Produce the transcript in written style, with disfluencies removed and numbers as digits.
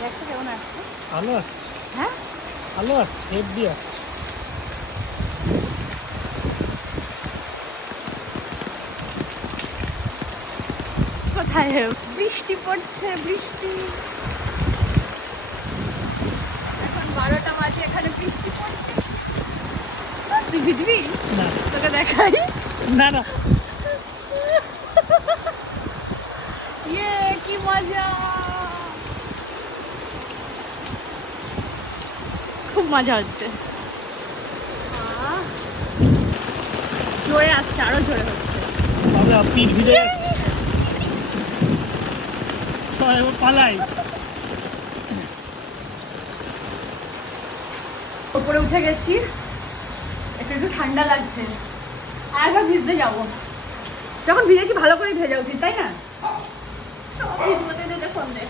দেখো কেমন আসছে। আলো আসছে, হ্যাঁ আলো আসছে, হেভি আসছে। কোথায় বৃষ্টি পড়ছে, বৃষ্টি এখন 12টা বাজে, এখানে বৃষ্টি পড়ছে। তুই ভিজবি? না তোকে দেখাই। না না, ইয়ে কি মজা, খুব মজা হচ্ছে। জোরে আসছে, আরো জোরে হচ্ছে। বাবা পিঠ ভিজে যাচ্ছে, সবাই এবার পালাই। উপরে উঠে গেছি, একটু একটু ঠান্ডা লাগছে। আর একবার ভিজতে যাবো, যখন ভিজেছি ভালো করে ভেজা উচিত, তাই না? সব ভিজবো, দে ফোন দে।